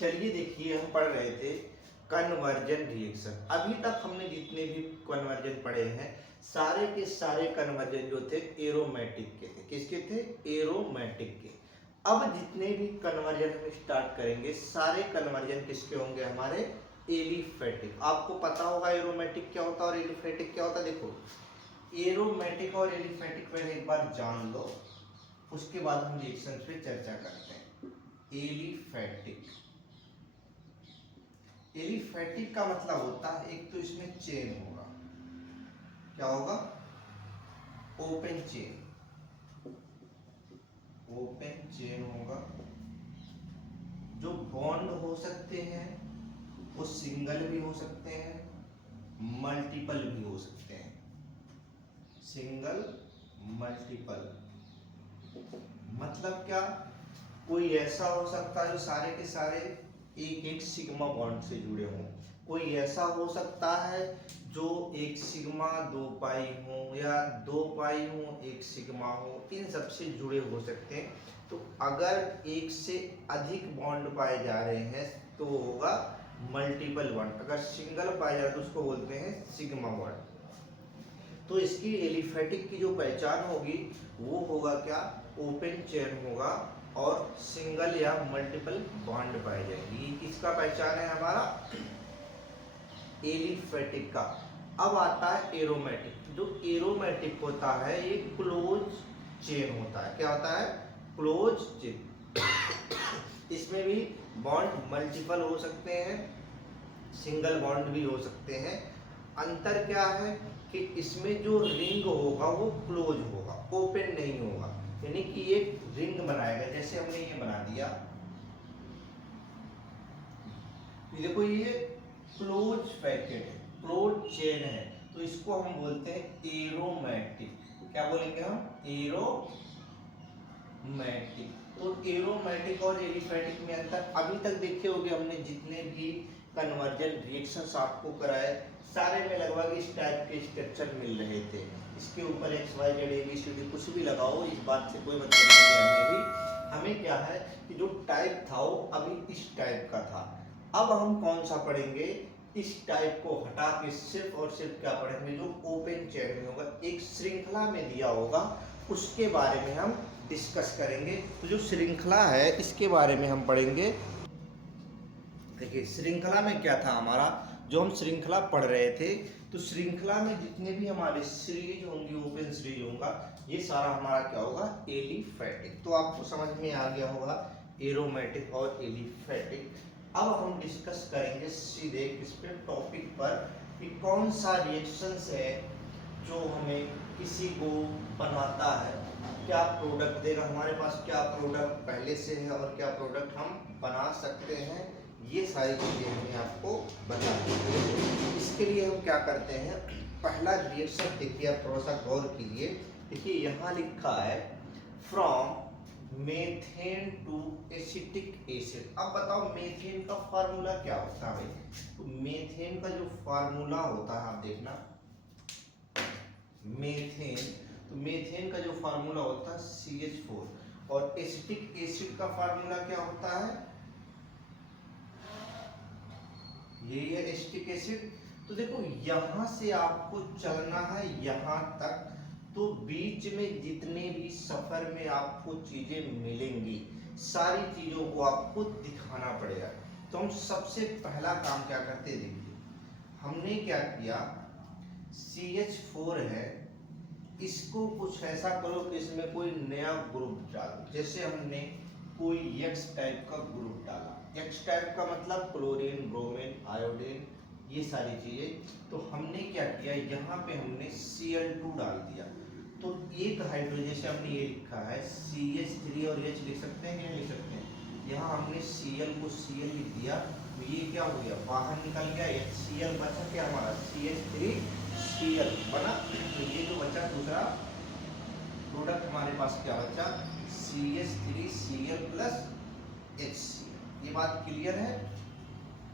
चलिए देखिए, हम पढ़ रहे थे कन्वर्जन रिएक्शन। अभी तक हमने जितने भी कन्वर्जन पढ़े हैं, सारे के सारे कन्वर्जन जो थे एरोमेटिक के थे। किसके थे? एरोमेटिक के। अब जितने भी कन्वर्जन हम स्टार्ट करेंगे, सारे कन्वर्जन किसके होंगे? हमारे एलिफेटिक। आपको पता होगा एरोमेटिक क्या होता है और एलिफेटिक क्या होता है। देखो, एरोमेटिक और एलिफेटिक पहले एक बार जान लो, उसके बाद हम रिएक्शन पे चर्चा करते हैं। एलिफेटिक, एलिफेटिक का मतलब होता है, एक तो इसमें चेन होगा। क्या होगा? ओपन चेन, ओपन चेन होगा। जो बॉन्ड हो सकते हैं वो सिंगल भी हो सकते हैं, मल्टीपल भी हो सकते हैं। सिंगल, मल्टीपल मतलब क्या? कोई ऐसा हो सकता है जो सारे के सारे एक एक सिग्मा बॉन्ड से जुड़े हों। कोई ऐसा हो सकता है जो एक सिग्मा दो पाई हो, या दो पाई हो एक सिग्मा हो, इन सब से जुड़े हो सकते हैं। तो अगर एक से अधिक बॉन्ड पाए जा रहे हैं तो होगा मल्टीपल बॉन्ड। अगर सिंगल पाया जाए तो उसको बोलते हैं सिग्मा बॉन्ड। तो इसकी एलिफेटिक की जो पहचान होगी वो होगा क्या? ओपन चेन होगा और सिंगल या मल्टीपल बॉन्ड पाए जाएंगे। ये किसका पहचान है? हमारा एलिफेटिक का। अब आता है एरोमेटिक। जो एरोमेटिक होता है ये क्लोज चेन होता है। क्या होता है? Close chain. इसमें भी बॉन्ड मल्टीपल हो सकते हैं, सिंगल बॉन्ड भी हो सकते हैं। अंतर क्या है कि इसमें जो रिंग होगा वो क्लोज होगा, ओपन नहीं होगा। यानी कि एक रिंग बनाएगा, जैसे हमने ये बना दिया। देखो, ये क्लोज पैकेट है, क्लोज चेन है, तो इसको हम बोलते हैं एरोमेटिक। क्या बोलेंगे हम? एरोमेटिक। तो एरोमेटिक और एलिफेटिक में अंतर अभी तक देखे होंगे हमने। जितने भी कन्वर्जन रिएक्शंस आपको कराए, सारे में लगभग इस टाइप के स्ट्रक्चर मिल रहे थे। इसके ऊपर X Y Z A B C D कुछ भी लगाओ, इस बात से कोई मतलब नहीं है। हमें भी, हमें क्या है कि जो टाइप था वो अभी इस टाइप का था। अब हम कौन सा पढ़ेंगे? इस टाइप को हटा के सिर्फ और सिर्फ क्या पढ़ेंगे? जो ओपन चेन में होगा, एक श्रृंखला में दिया होगा, उसके बारे में हम डिस्कस करेंगे। तो जो श्रृंखला है इसके बारे में हम पढ़ेंगे। देखिए, श्रृंखला में क्या था हमारा, जो हम श्रृंखला पढ़ रहे थे, तो श्रृंखला में जितने भी हमारे सीरीज होंगी, ओपन सीरीज होगा, ये सारा हमारा क्या होगा? एलिफेटिक। तो आपको समझ में आ गया होगा एरोमेटिक और एलिफेटिक। अब हम डिस्कस करेंगे सीधे किस पे? टॉपिक पर, कि कौन सा रिएक्शंस है जो हमें किसी को बनाता है, क्या प्रोडक्ट देगा, हमारे पास क्या प्रोडक्ट पहले से है और क्या प्रोडक्ट हम बना सकते हैं। ये सारी चीजें हमें आपको बतानी है। इसके लिए हम क्या करते हैं? पहला रिएक्शन देखिए, आप थोड़ा सा गौर कीजिए। देखिए, यहाँ लिखा है from methane to acetic acid. अब बताओ मेथेन का फार्मूला क्या होता है भाई? तो मेथेन का जो फार्मूला होता है, आप देखना, मेथेन, तो मेथेन का जो फार्मूला होता है CH4, और एसिटिक एसिड का फार्मूला क्या होता है? यही है एसिटिक एसिड। तो देखो, यहां से आपको चलना है यहां तक, तो बीच में जितने भी सफर में आपको चीजें मिलेंगी, सारी चीजों को आपको दिखाना पड़ेगा। तो हम सबसे पहला काम क्या करते हैं? देखिए, हमने क्या किया, CH4 है, इसको कुछ ऐसा करो कि इसमें कोई नया ग्रुप डालो। जैसे हमने कोई X टाइप का ग्रुप डाला। X टाइप का मतलब क्लोरीन, ब्रोमीन, आयोडीन, ये सारी चीजें। तो हमने क्या किया, यहाँ पे हमने Cl2 डाल दिया। तो एक हाइड्रोजन, जैसे हमने ये लिखा है CH3 और H लिख सकते हैं, क्या लिख सकते हैं? यहाँ हमने Cl को Cl लिख दिया, तो ये क्या हो गया? बाहर निकल गया HCl, बचा क्या हमारा? CH3Cl बना। तो ये जो बचा दूसरा प्रोडक्ट हमारे पास क्या बचा? CH3Cl plus HCl। ये बात क्लियर है?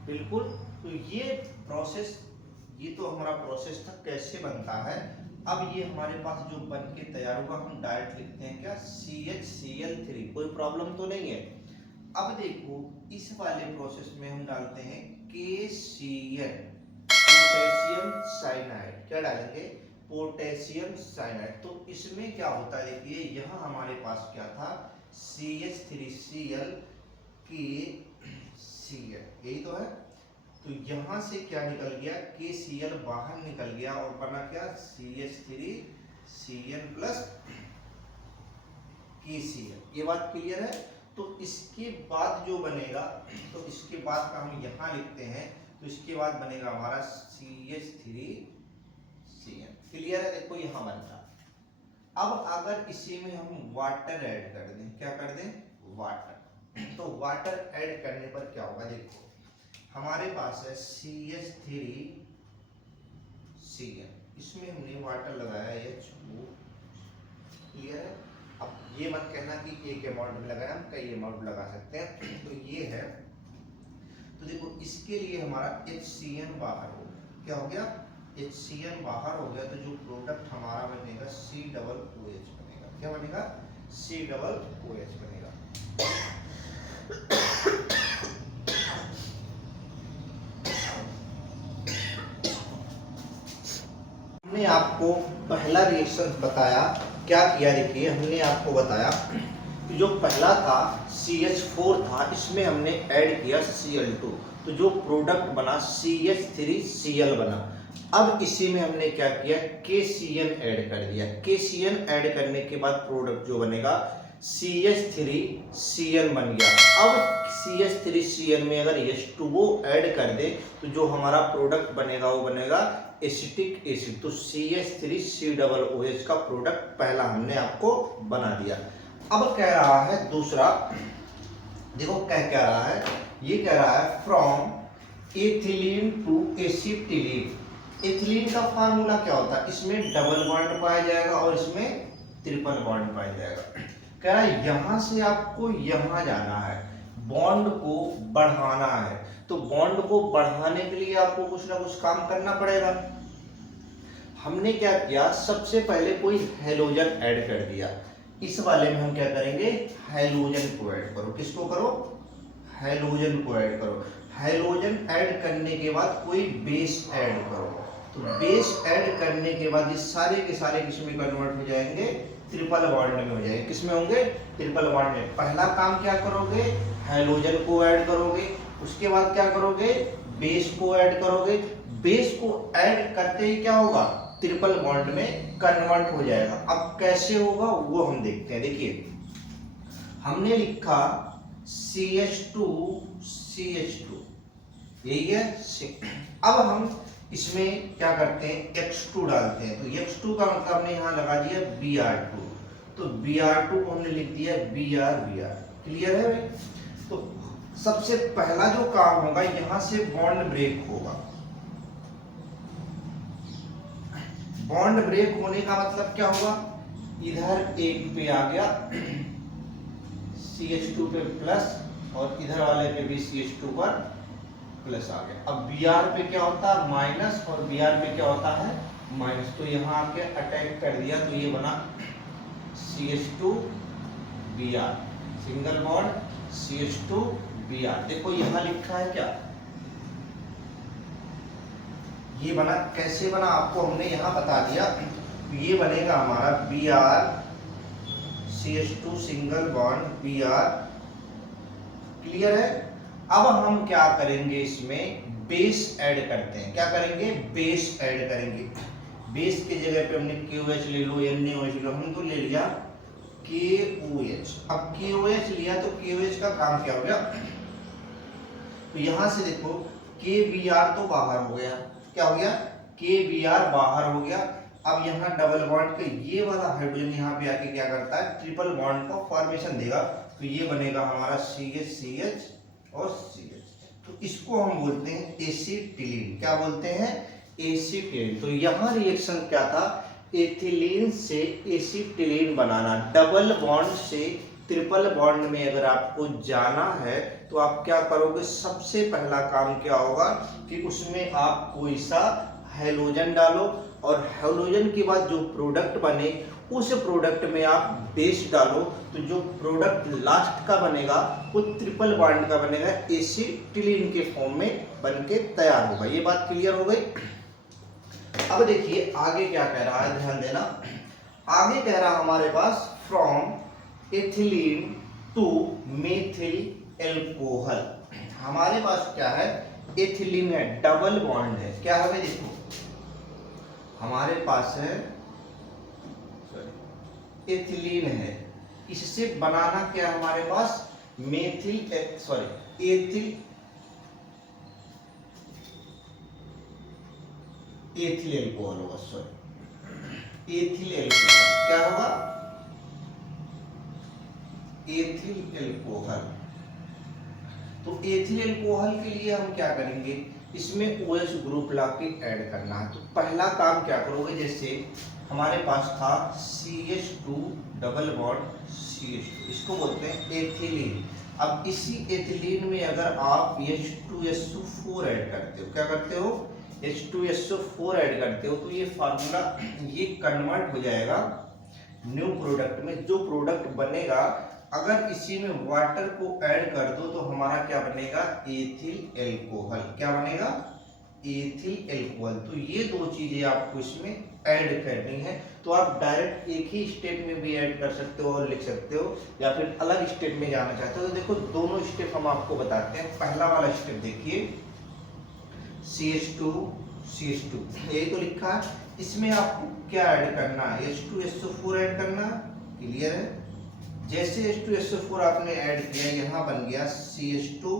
बिल्कुल। तो ये प्रोसेस, ये तो हमारा प्रोसेस था कैसे बनता है। अब ये हमारे पास जो बन के तैयार होगा, हम डायरेक्ट लिखते हैं क्या? CHCl3। कोई प्रॉब्लम तो नहीं है। अब देखो इस वाले प्रोसेस में हम डालते हैं KCl, पोटेशियम साइनाइड। क्या डालेंगे? Potassium cyanide. तो इसमें क्या होता है, देखिए यहाँ हमारे पास क्या था, CH3Cl KCl, यही तो है। तो यहाँ से क्या निकल गया, KCl बाहर निकल गया और बना क्या, CH3Cl प्लस KCl। ये बात क्लियर है। तो इसके बाद जो बनेगा, तो इसके बाद का हम यहाँ लिखते हैं, तो इसके बाद बनेगा हमारा CH3Cl। क्लियर है, देखो यहाँ बन रहा। अब अगर इसी में हम वाटर ऐड कर दें, क्या कर दें, वाटर, तो वाटर ऐड करने पर क्या होगा, देखो हमारे पास है CH3Cl, इसमें हमने वाटर लगाया H2। क्लियर है। अब ये मत कहना कि एक अमाउंट में लगाया, हम कई अमाउंट लगा सकते हैं। तो ये है, तो देखो इसके लिए हमारा HCl बाहर हो गया। क्या हो गया, HCl बाहर हो गया। तो जो प्रोडक्ट हमारा बनेगा COOH बनेगा। क्या बनेगा, COOH बनेगा। हमने आपको पहला रिएक्शन बताया, क्या किया, देखिए हमने आपको बताया कि जो पहला था CH4 था, इसमें हमने ऐड किया Cl2, तो जो प्रोडक्ट बना CH3Cl बना। अब इसी में हमने क्या किया, KCl ऐड कर दिया। KCl ऐड करने के बाद प्रोडक्ट जो बनेगा CH3Cl बन गया। अब CH3Cl में अगर H2O ऐड कर दे तो जो हमारा प्रोडक्ट बनेगा वो बनेगा एसिटिक एसिड। तो CH3COOH का प्रोडक्ट पहला हमने आपको बना दिया। अब कह रहा है दूसरा, देखो कह क्या रहा है, ये कह रहा है from ethylene to acetylene. Ethylene का फार्मूला क्या होता है, इसमें डबल बॉन्ड पाया जाएगा और इसमें ट्रिपल बॉन्ड पाया जाएगा। कह रहा है यहां से आपको यहां जाना है, बॉन्ड को बढ़ाना है। तो बॉन्ड को बढ़ाने के लिए आपको कुछ ना कुछ काम करना पड़ेगा। हमने क्या किया, सबसे पहले कोई हैलोजन ऐड कर दिया। इस वाले में हम क्या करेंगे, हैलोजन को ऐड करो। किसको करो, हैलोजन को ऐड करो। हैलोजन ऐड करने के बाद कोई बेस ऐड करो। तो बेस ऐड करने के बाद ये सारे के सारे किसमें कन्वर्ट हो जाएंगे, ट्रिपल बॉन्ड में हो जाएंगे। किसमें होंगे, ट्रिपल बॉन्ड में। पहला काम क्या करोगे, हैलोजन को ऐड करोगे। उसके बाद क्या करोगे, बेस को ऐड करोगे। बेस को ऐड करते ही क्या होगा, ट्रिपल बॉन्ड में कन्वर्ट हो जाएगा। अब कैसे होगा वो हम देखते हैं। देखिए हमने लिखा CH2 CH2, यही है। अब हम इसमें क्या करते हैं, X2 डालते हैं। तो X2 का मतलब हमने यहाँ लगा दिया Br2। तो Br2 को हमने लिख दिया Br। क्लियर है भाई। तो सबसे पहला जो काम होगा, यहां से बॉन्ड ब्रेक होगा। बॉन्ड ब्रेक होने का मतलब क्या होगा, इधर एक पे आ गया CH2 पे प्लस और इधर वाले पे भी CH2 पर प्लस आ गया। अब Br पे क्या होता है, माइनस, और Br पे क्या होता है, माइनस। तो यहाँ आके अटैक कर दिया, तो ये बना CH2 Br, single bond CH2 Br। देखो यहाँ लिखा है क्या, ये बना। कैसे बना आपको हमने यहाँ बता दिया। ये बनेगा हमारा Br CH2 single bond Br। Clear है। अब हम क्या करेंगे, इसमें बेस ऐड करते हैं। क्या करेंगे, बेस ऐड करेंगे। बेस की जगह पे हमने KOH ले लो, NaOH ले लो, हमको ले लिया KOH। अब KOH लिया तो KOH का काम क्या हो गया, तो यहां से देखो KBr तो बाहर हो गया। क्या हो गया, KBr बाहर हो गया। अब यहाँ डबल बॉन्ड के ये वाला हाइड्रोजन यहाँ पे आके क्या करता है, ट्रिपल बॉन्ड को फॉर्मेशन देगा। तो ये बनेगा हमारा CH और CH। तो इसको हम बोलते हैं एसिटिलीन। क्या बोलते हैं, एसिटिलीन। तो यहाँ रिएक्शन क्या था, एथिलीन से एसिटिलीन बनाना। डबल बॉन्ड से ट्रिपल बॉन्ड में अगर आपको जाना है तो आप क्या करोगे, सबसे पहला काम क्या होगा कि उसमें आप कोई सा हैलोजन डालो। और हैलोजन के बाद जो प्रोडक्ट बने उस प्रोडक्ट में आप बेस डालो, तो जो प्रोडक्ट लास्ट का बनेगा वो ट्रिपल बॉन्ड का बनेगा, एसिटिलीन के फॉर्म में बनके तैयार होगा। ये बात क्लियर हो गई। अब देखिए आगे क्या कह रहा है, ध्यान देना। आगे कह रहा हमारे पास from ethylene to methyl alcohol. हमारे पास क्या है, एथिलीन है, डबल बॉन्ड है। क्या है, देखो हमारे पास है एथिलीन है, इससे बनाना क्या है हमारे पास, मेथिल एथिल एल्कोहल होगा, एथिल एल्कोहल क्या होगा, एथिल एल्कोहल। तो एथिल एल्कोहल के लिए हम क्या करेंगे, इसमें OH ग्रुप लाके ऐड करना है। तो पहला काम क्या करोगे, जैसे हमारे पास था CH2 डबल बॉन्ड CH2, इसको बोलते हैं एथिलीन। अब इसी एथिलीन में अगर आप H2SO4 ऐड करते हो, क्या करते हो, H2SO4 ऐड करते हो, तो ये फार्मूला ये कन्वर्ट हो जाएगा न्यू प्रोडक्ट में। जो प्रोडक्ट बनेगा अगर इसी में वाटर को ऐड कर दो तो हमारा क्या बनेगा, एथिल एल्कोहल। क्या बनेगा, एथिल एल्कोहल। तो ये दो चीजें आपको इसमें ऐड करनी है। तो आप डायरेक्ट एक ही स्टेप में भी ऐड कर सकते हो और लिख सकते हो, या फिर अलग स्टेप में जाना चाहते हो तो देखो दोनों स्टेप हम आपको बताते हैं। पहला वाला स्टेप देखिए, CH2 यही तो लिखा है। इसमें आपको क्या ऐड करना है, H2SO4 ऐड करना। क्लियर है। जैसे H2SO4 आपने ऐड किया, यहाँ बन गया CH3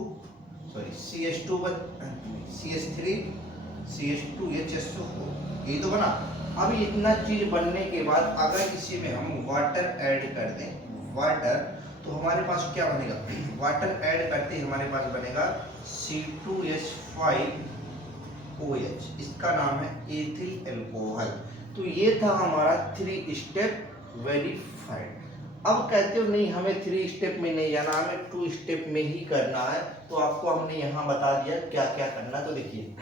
CH2HSO4, यही तो बना। अब इतना चीज बनने के बाद अगर इसी में हम वाटर ऐड कर दें, वाटर, तो हमारे पास क्या बनेगा, वाटर ऐड करते ही हमारे पास बनेगा C2H5OH, इसका नाम है एथिल एल्कोहल। तो ये था हमारा 3 स्टेप वेरीफाइड। अब कहते हो नहीं हमें 3 स्टेप में नहीं जाना, हमें 2 स्टेप में ही करना है। तो आपको हमने यहाँ बता दिया क्या क्या करना। तो देखिए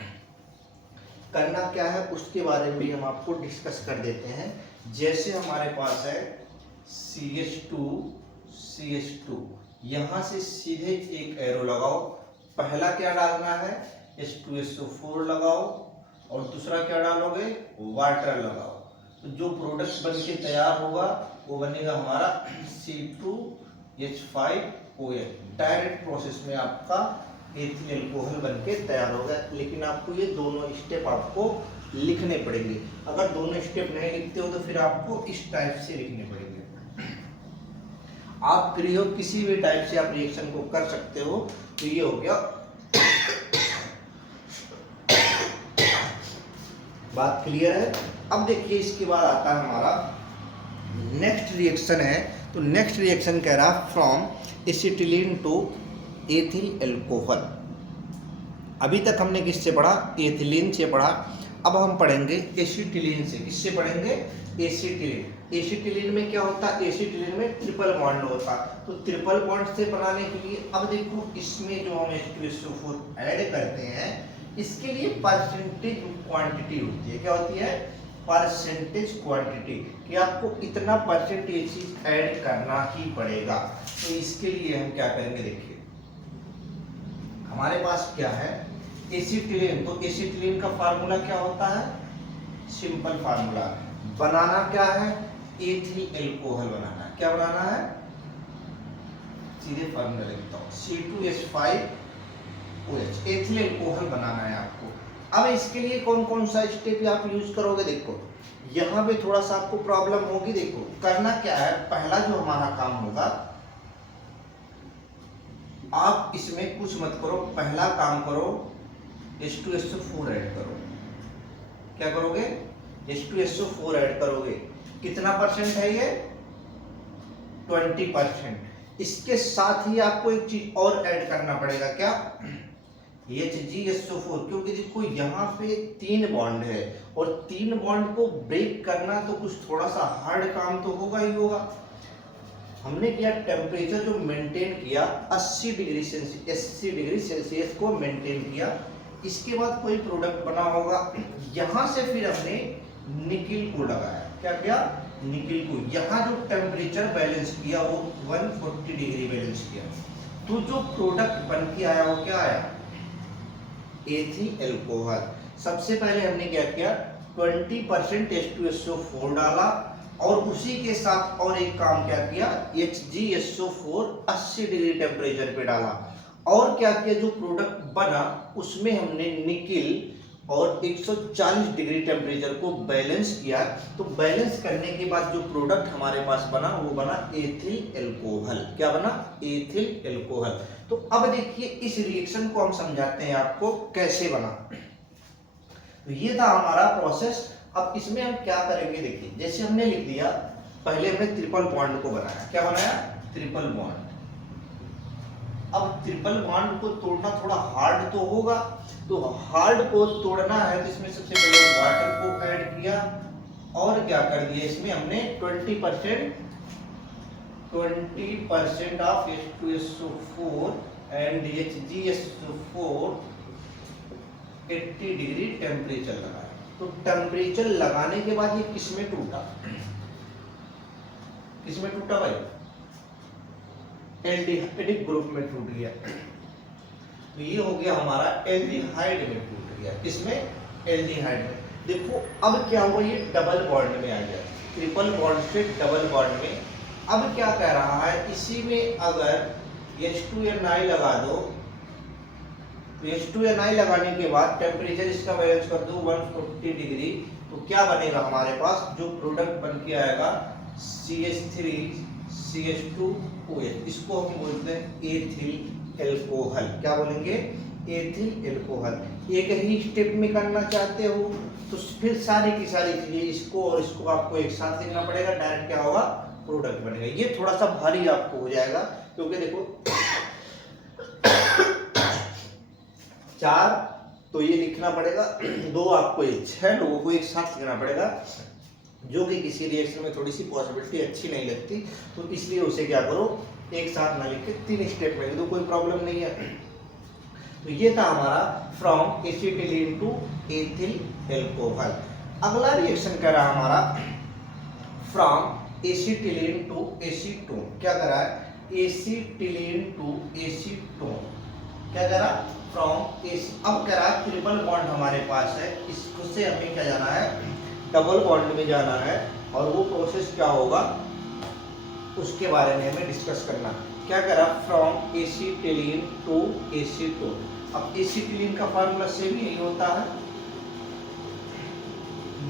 करना क्या है उसके बारे में भी हम आपको डिस्कस कर देते हैं। जैसे हमारे पास है CH2 यहाँ से सीधे एक एरो लगाओ। पहला क्या डालना है, H2SO4 लगाओ, और दूसरा क्या डालोगे, वाटर लगाओ। तो जो प्रोडक्ट बन के तैयार होगा वो बनेगा हमारा C2H5OH। डायरेक्ट प्रोसेस में आपका एथिल एल्कोहल बन के तैयार होगा। लेकिन आपको ये दोनों स्टेप आपको लिखने पड़ेंगे। अगर दोनों स्टेप नहीं लिखते हो तो फिर आपको इस टाइप से लिखने पड़ेंगे। आप प्रयोग किसी भी टाइप से आप रिएक्शन को कर सकते हो। तो ये हो गया, बात क्लियर है। अब देखिए इसके बाद आता है हमारा नेक्स्ट रिएक्शन है। तो नेक्स्ट रिएक्शन कह रहा from acetylene to ethyl alcohol. अभी तक हमने किससे पढ़ा, एथिलीन से पढ़ा। अब हम पढ़ेंगे एसिटिलीन से। किससे पढ़ेंगे, एसिटिलीन। एसिटिलीन में क्या होता है, एसिटिलीन में ट्रिपल बॉन्ड होता। तो ट्रिपल बॉन्ड से बनाने के लिए अब देखो इसमें जो हम H2SO4 ऐड करते हैं इसके लिए परसेंटेज क्वांटिटी होती है। क्या होती है, परसेंटेज क्वांटिटी, कि आपको इतना परसेंटेज चीज ऐड करना ही पड़ेगा। तो इसके लिए हम क्या करेंगे, देखिए हमारे पास क्या है एसिटिलीन। तो एसिटिलीन का फार्मूला क्या होता है, सिंपल फार्मूला। बनाना क्या है, एथिल एल्कोहल बनाना है। क्या बनाना है, सीधे फार्मूला लिखता हूँ, C2H5OH, एथिल एल्कोहल बनाना है आपको। अब इसके लिए कौन कौन सा स्टेप आप यूज करोगे, देखो यहाँ पे थोड़ा सा आपको प्रॉब्लम होगी। देखो करना क्या है, पहला जो हमारा काम होगा, आप इसमें कुछ मत करो, पहला काम करो H2SO4 ऐड करो। क्या करोगे, H2SO4 ऐड करोगे। कितना परसेंट है ये, 20%। इसके साथ ही आपको एक चीज और ऐड करना पड़ेगा, क्या, HgSO4, क्योंकि देखो यहाँ पे 3 बॉन्ड है और 3 बॉन्ड को ब्रेक करना तो कुछ थोड़ा सा हार्ड काम तो होगा ही होगा। हमने किया टेम्परेचर जो मेंटेन किया 80 डिग्री सेल्सियस को मेंटेन किया। इसके बाद कोई प्रोडक्ट बना होगा, यहाँ से फिर हमने निकिल को लगाया। क्या किया? निकिल को। यहाँ जो टेम्परेचर बैलेंस किया वो 140 डिग्री बैलेंस किया। तो जो प्रोडक्ट बन के आया वो क्या आया? Ethyl alcohol. सबसे पहले हमने क्या किया? 20% H2SO4 डाला और उसी के साथ और एक काम क्या किया? HgSO4 80 डिग्री टेम्परेचर पे डाला और क्या किया? जो प्रोडक्ट बना उसमें हमने निकिल और 140 डिग्री टेम्परेचर को बैलेंस किया। तो बैलेंस करने के बाद जो प्रोडक्ट हमारे पास बना वो बना एथिल एल्कोहल। क्या बना? Ethyl alcohol. तो अब देखिए इस रिएक्शन को हम समझाते हैं आपको कैसे बना। तो ये था हमारा प्रोसेस। अब इसमें हम क्या करेंगे? देखिए जैसे हमने लिख दिया, पहले हमने ट्रिपल बॉन्ड को बनाया। क्या बनाया? Triple bond. अब ट्रिपल बॉन्ड को तोड़ना थोड़ा हार्ड तो होगा, तो हार्ड को तोड़ना है तो इसमें सबसे पहले वाटर को ऐड किया और क्या कर दिया? इसमें हमने 20% of H2SO4 and HgSO4 80 degree temperature लगाया। तो टेम्परेचर लगाने के बाद ये किसमें टूटा? किसमें टूटा भाई? एल्डिहाइडिक ग्रुप में टूट गया। तो ये हो गया हमारा एल्डिहाइड में टूट गया। किसमें? एल्डिहाइड में। देखो अब क्या हुआ? ये डबल बॉन्ड में आ गया, ट्रिपल बॉन्ड से डबल बॉन्ड में। अब क्या कह रहा है? इसी में अगर H2Ni लगा दो, तो H2Ni लगाने के बाद टेम्परेचर इसका बैलेंस कर दो 140 डिग्री, तो क्या बनेगा हमारे पास? जो प्रोडक्ट बन के आएगा CH3 CH2OH, इसको हम बोलते हैं एथिल एल्कोहल। क्या बोलेंगे? Ethyl alcohol. एक ही स्टेप में करना चाहते हो तो फिर सारी की सारी चीजें इसको और इसको आपको एक साथ लिखना पड़ेगा, डायरेक्ट क्या होगा? प्रोडक्ट बनेगा। ये थोड़ा सा भारी आपको हो जाएगा क्योंकि देखो 4 तो ये लिखना पड़ेगा, 2 आपको 6 लोगों को एक साथ लिखना पड़ेगा, जो कि किसी रिएक्शन में थोड़ी सी पॉसिबिलिटी अच्छी नहीं लगती। तो इसलिए उसे क्या करो? एक साथ ना लिख के 3 स्टेप में लिख दो, कोई प्रॉब्लम नहीं है। तो ये था हमारा from acetylene to ethyl alcohol. अगला रिएक्शन क्या रहा हमारा? From acetylene to acetone. क्या करा है? Acetylene to acetone. क्या करा? From AC. अब करा ट्रिपल बॉन्ड हमारे पास है, इसको से हमें क्या जाना है? डबल बॉन्ड में जाना है। और वो प्रोसेस क्या होगा उसके बारे में हमें डिस्कस करना। क्या करा? From acetylene to acetone. अब एसिटिलीन का फार्मूला सेम यही होता है,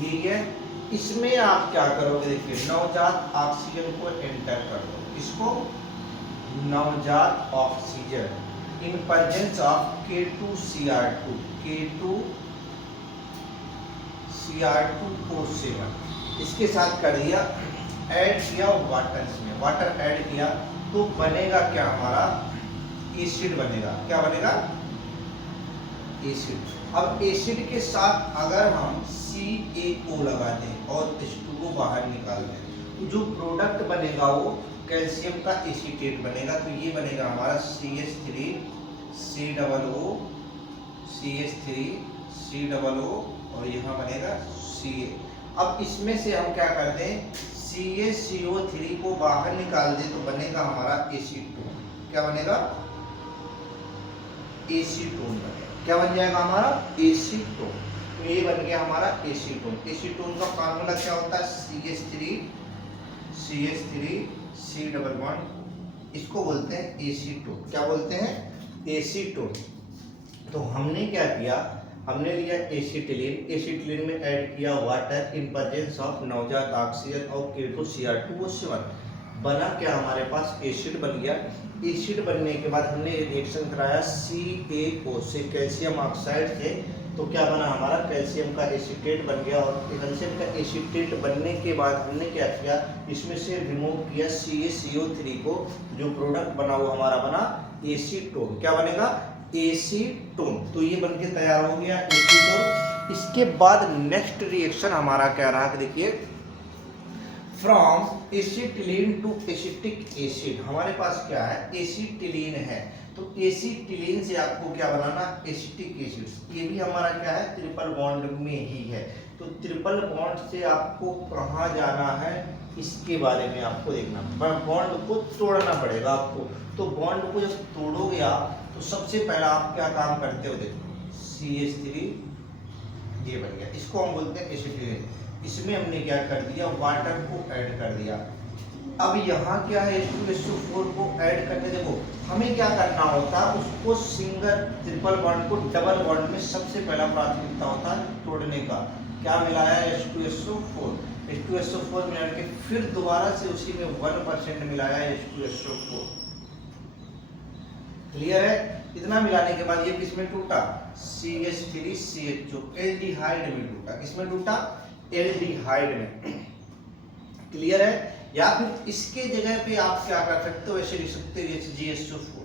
ये है। इसमें आप क्या करोगे? देखिए नवजात ऑक्सीजन को एंटर कर दो। इसको नवजात oxygen in presence of K2Cr2 K2Cr2O7 इसके साथ कर दिया, ऐड किया वाटर, इसमें वाटर ऐड किया तो बनेगा क्या हमारा? एसिड बनेगा। क्या बनेगा? एसिड। अब एसिड के साथ अगर हम CaO लगा दें और H2 को बाहर निकाल दें तो जो प्रोडक्ट बनेगा वो कैल्शियम का एसीटेट बनेगा। तो ये बनेगा हमारा CH3COO CH3COO और यहाँ बनेगा Ca। अब इसमें से हम क्या करते हैं? CaCO3 को बाहर निकाल दें तो बनेगा हमारा एसीटोन। क्या बनेगा? एसीटोन बनेगा। क्या बन जाएगा हमारा? एसीटोन। तो ये बन गया हमारा एसीटोन। एसीटोन का फार्मूला क्या होता है? CH3 डबल बॉन्ड, इसको बोलते हैं एसीटोन। क्या बोलते हैं? एसीटोन। तो हमने क्या किया? हमने लिया एसिटिलीन, एसिटिलीन में ऐड किया वाटर इन प्रेजेंस ऑफ नवजात ऑक्सीजन और K2Cr2O7। बना क्या हमारे पास? एसिड बन गया। एसिड बनने के बाद हमने रिएक्शन कराया CaO से, कैल्शियम ऑक्साइड से, तो क्या बना हमारा? कैल्शियम का एसीटेट बन गया। और कैल्शियम का एसीटेट बनने के बाद हमने क्या किया? इसमें से रिमूव किया CaCO3 को, जो प्रोडक्ट बना वो हमारा बना एसीटोन। क्या बनेगा? एसीटोन। तो ये बनके तैयार हो गया एसीटोन। इसके बाद नेक्स्ट रिएक्शन हमारा क्या रहा? देखिए from acetylene to acetic acid. हमारे पास क्या है? एसिटिलीन है, तो एसिटिलीन से आपको क्या बनाना? Acetic acid. ये भी हमारा क्या है? ट्रिपल बॉन्ड में ही है। तो ट्रिपल बॉन्ड से आपको कहाँ जाना है इसके बारे में आपको देखना, बॉन्ड को तोड़ना पड़ेगा आपको। तो बॉन्ड को जब तोड़ोगे आप तो सबसे पहला आप क्या काम करते हो, देखो CH3 ये बन गया, इसको हम बोलते हैं एसिटिलीन। इसमें हमने क्या कर दिया, वाटर को ऐड कर दिया। अब यहाँ क्या है, H2SO4 को ऐड करने, देखो हमें क्या करना होता है, उसको सिंगल ट्रिपल बॉन्ड को डबल बॉन्ड में सबसे पहला प्राथमिकता होता है तोड़ने का। क्या मिलाया, H2SO4, H2SO4 मिला के फिर दोबारा से उसी में 1% मिलाया H2SO4। क्लियर है? इतना मिलाने के बाद ये किसमें टूटा, CH3CH2 एल्डिहाइड में टूटा। किसमें टूटा, एल्डिहाइड में। क्लियर है? या फिर इसके जगह पे आप क्या कर सकते हो, ऐसे लिख सकते हो HgSO4,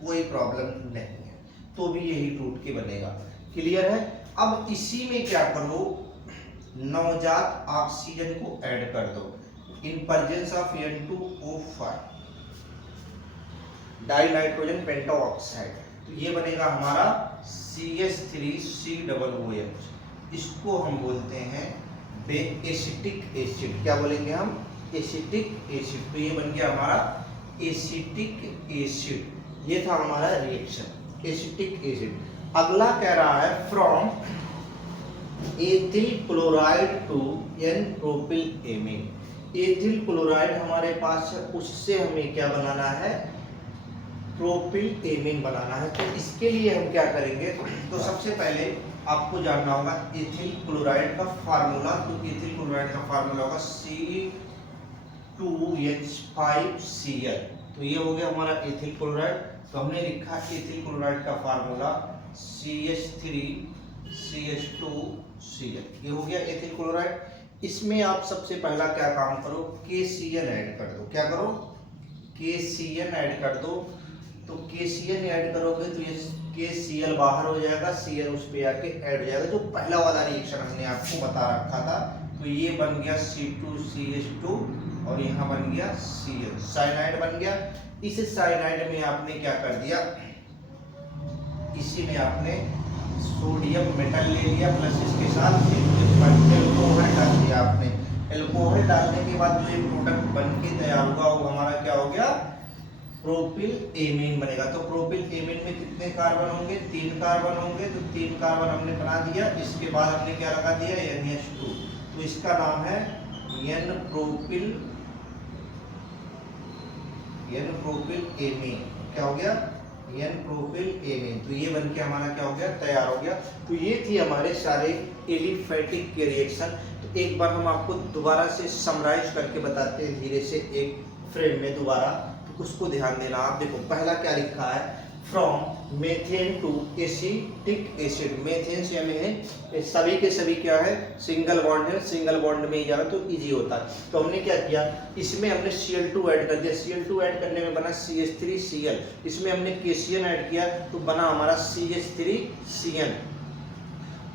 कोई प्रॉब्लम नहीं है, तो भी यही टूट के बनेगा। क्लियर है? अब इसी में क्या करो, नवजात ऑक्सीजन को ऐड कर दो in presence of N2O5 die nitrogen pentoxide. तो ये बनेगा हमारा CH3COOH। इसको हम बोलते हैं एसिटिक एसिड। क्या बोलेंगे हम, एसिटिक एसिड। तो ये बन गया हमारा एसिटिक एसिड। ये था हमारा रिएक्शन एसिटिक एसिड। अगला कह रहा है from ethyl chloride to N propyl amine. Ethyl chloride हमारे पास है, उससे हमें क्या बनाना है, प्रोपिल एमीन बनाना है। तो इसके लिए हम क्या करेंगे, तो सबसे पहले आपको जानना होगा एथिल क्लोराइड का फार्मूला। तो एथिल क्लोराइड का फार्मूला होगा C2H5Cl। तो ये हो गया हमारा एथिल क्लोराइड। तो हमने लिखा एथिल क्लोराइड का फार्मूला CH3CH2Cl। ये हो गया एथिल क्लोराइड। इसमें आप सबसे पहला क्या काम करो, KCl ऐड कर दो। क्या करो, KCl ऐड कर दो। तो KCl ऐड करोगे तो ये KCl बाहर हो जाएगा, Cl उस पे आके ऐड हो जाएगा। जो पहला वाला रिएक्शन हमने आपको बता रखा था, तो ये बन गया C2CH2 और यहाँ बन गया Cl, साइनाइड बन गया। इस साइनाइड में आपने क्या कर दिया, इसी में आपने सोडियम मेटल ले लिया प्लस इसके साथ एल्कोहल डाल दिया आपने। एल्कोहल डालने के बाद जो ये प्रोडक्ट बन के तैयार हुआ वो हमारा क्या हो गया, प्रोपिल एमीन बनेगा। तो प्रोपिल एमीन में कितने कार्बन होंगे, 3 कार्बन होंगे। तो 3 कार्बन हमने बना दिया। इसके बाद हमने क्या लगा दिया, NH2। तो इसका नाम है N प्रोपिल एमीन। क्या हो गया, N प्रोपिल एमीन। तो ये बन के हमारा क्या हो गया, तैयार हो गया। तो ये थी हमारे सारे एलिफेटिक के रिएक्शन। तो एक बार हम आपको दोबारा से समराइज करके बताते हैं धीरे से एक फ्रेम में दोबारा, तो उसको ध्यान देना। आप देखो पहला क्या लिखा है, from methane to acetic acid. Methane से हमें सभी के सभी क्या है, सिंगल बॉन्ड है, सिंगल बॉन्ड में ही जाना तो इजी होता है। तो हमने क्या किया, इसमें हमने Cl2 ऐड कर दिया। Cl2 ऐड करने में बना CH3Cl। इसमें हमने KCl ऐड किया तो बना हमारा CH3Cl।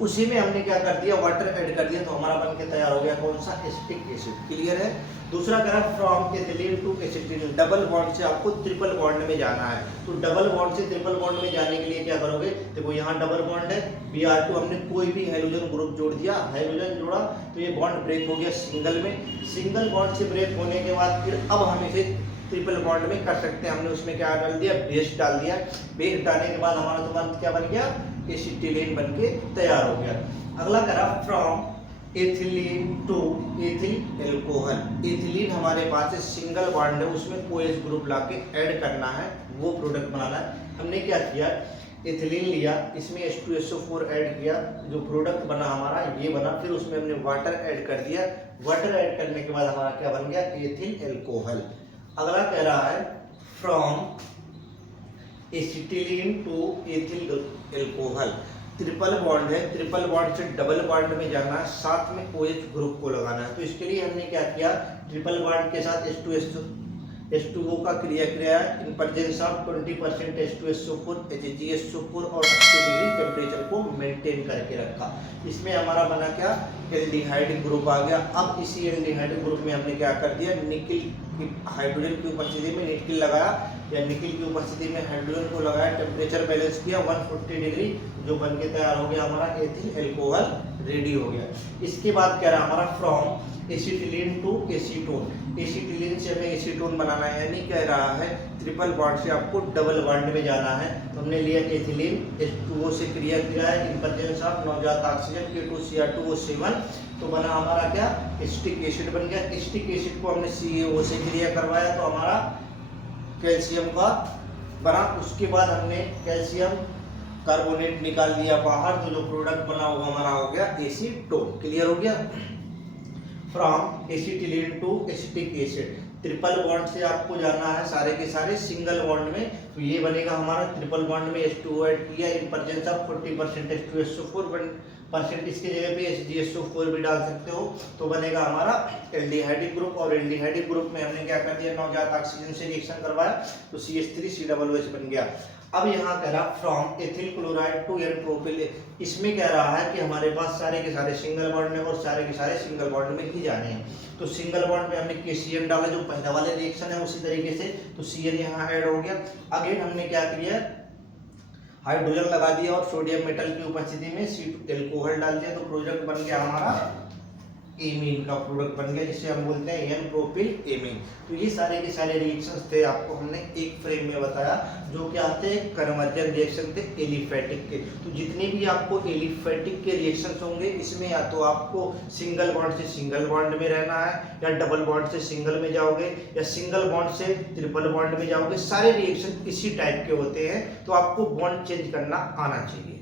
उसी में हमने क्या कर दिया, वाटर ऐड कर दिया, तो हमारा बन के तैयार हो गया कौन सा, एसिटिक एसिड। क्लियर है? दूसरा करा from ethylene to acetylene. Double bond से आपको ट्रिपल बॉन्ड में जाना है। तो डबल बॉन्ड से ट्रिपल बॉन्ड में जाने के लिए क्या करोगे, देखो यहाँ डबल बॉन्ड है, Br2 हमने कोई भी हाइड्रोजन ग्रुप जोड़ दिया, हाइड्रोजन जोड़ा तो ये बॉन्ड ब्रेक हो गया सिंगल में। सिंगल बॉन्ड से ब्रेक होने के बाद फिर अब हम इसे ट्रिपल बॉन्ड में कर सकते हैं। हमने उसमें क्या डाल दिया, बेस डाल दिया। बेस डालने के बाद हमारा तो क्या बन गया, एसिटिलीन बन के तैयार हो गया। अगला करा from ethylene to ethyl alcohol. Ethylene हमारे पास है, सिंगल बॉन्ड है, उसमें OH ग्रुप लाके ऐड करना है, वो प्रोडक्ट बनाना है। हमने क्या किया, एथिलीन लिया, इसमें H2SO4 ऐड किया, जो प्रोडक्ट बना हमारा ये बना। फिर उसमें हमने वाटर ऐड कर दिया। वाटर ऐड करने के बाद हमारा क्या बन गया, एथिल एल्कोहल। अगला कह रहा है from acetylene to ethyl alcohol. Triple bond है, ट्रिपल बॉन्ड से डबल बॉन्ड में जाना है, साथ में OH ग्रुप को लगाना है। तो इसके लिए हमने क्या किया, ट्रिपल बॉन्ड के साथ H2O का क्रिया in presence of 20% H2SO4 HgSO4 और 80 डिग्री टेम्परेचर को मेंटेन करके रखा। इसमें हमारा बना क्या, एल्डिहाइड ग्रुप आ गया। अब इसी एल्डिहाइड ग्रुप में हमने क्या कर दिया, निकिल की हाइड्रोजन की उपस्थिति में निकिल लगाया, या निकिल की उपस्थिति में हाइड्रोजन को लगाया, टेम्परेचर बैलेंस किया 140 डिग्री, जो बन के तैयार हो गया हमारा एथिल एल्कोहल रेडी हो गया। इसके बाद कह रहा हमारा from acetylene to acetone, acetylene से हमें एसीटोन बनाना है, यानी कह रहा है ट्रिपल बॉन्ड से आपको डबल बॉन्ड में जाना है। तो हमने लिया एथिलीन H2O से क्रिया किया है इन प्रेजेंस ऑफ नवजात ऑक्सीजन K2Cr2O7, तो बना हमारा क्या एसिटिक एसिड बन गया। एसिटिक एसिड को हमने CaO से क्रिया करवाया तो हमारा कैल्शियम का बना। उसके बाद हमने कैल्शियम कार्बोनेट निकाल दिया बाहर, तो जो प्रोडक्ट बना हुआ हमारा हो गया एसीटोन। क्लियर हो गया। From acetylene to acetic acid, triple bond से आपको जाना है सारे के सारे सिंगल बॉन्ड में, तो ये बनेगा हमारा ट्रिपल बॉन्ड में H2O ऐड किया इन प्रेजेंस ऑफ 40% H2SO4%, इसके जगह पे HgSO4 भी डाल सकते हो, तो बनेगा हमारा एल्डिहाइडिक ग्रुप। और एल्डिहाइडिक ग्रुप में हमने क्या कर दिया, नवजात ऑक्सीजन से रिएक्शन करवाया तो CH3COOH बन गया। अब यहाँ कह रहा from ethyl chloride to N propyl, इसमें कह रहा है कि हमारे पास सारे के सारे सिंगल बॉन्ड में और सारे के सारे सिंगल बॉन्ड में ही जाने हैं। तो सिंगल बॉन्ड में हमने KCN डाला जो पहले वाले रिएक्शन है उसी तरीके से, तो CN यहाँ ऐड हो गया। अगेन हमने क्या किया, हाइड्रोजन लगा दिया और सोडियम मेटल की उपस्थिति में C2 एल्कोहल डाल दिया, तो प्रोडक्ट बन गया हमारा एमीन का प्रोडक्ट बन गया, जिसे हम बोलते हैं एन प्रोपिल एमीन। तो ये सारे के सारे रिएक्शंस थे, आपको हमने एक फ्रेम में बताया, जो क्या थे कन्वर्जन रिएक्शन थे एलिफैटिक के। तो जितने भी आपको एलिफैटिक के रिएक्शंस होंगे इसमें या तो आपको सिंगल बॉन्ड से सिंगल बॉन्ड में रहना है, या डबल बॉन्ड से सिंगल में जाओगे, या सिंगल बॉन्ड से ट्रिपल बॉन्ड में जाओगे। सारे रिएक्शन इसी टाइप के होते हैं, तो आपको बॉन्ड चेंज करना आना चाहिए।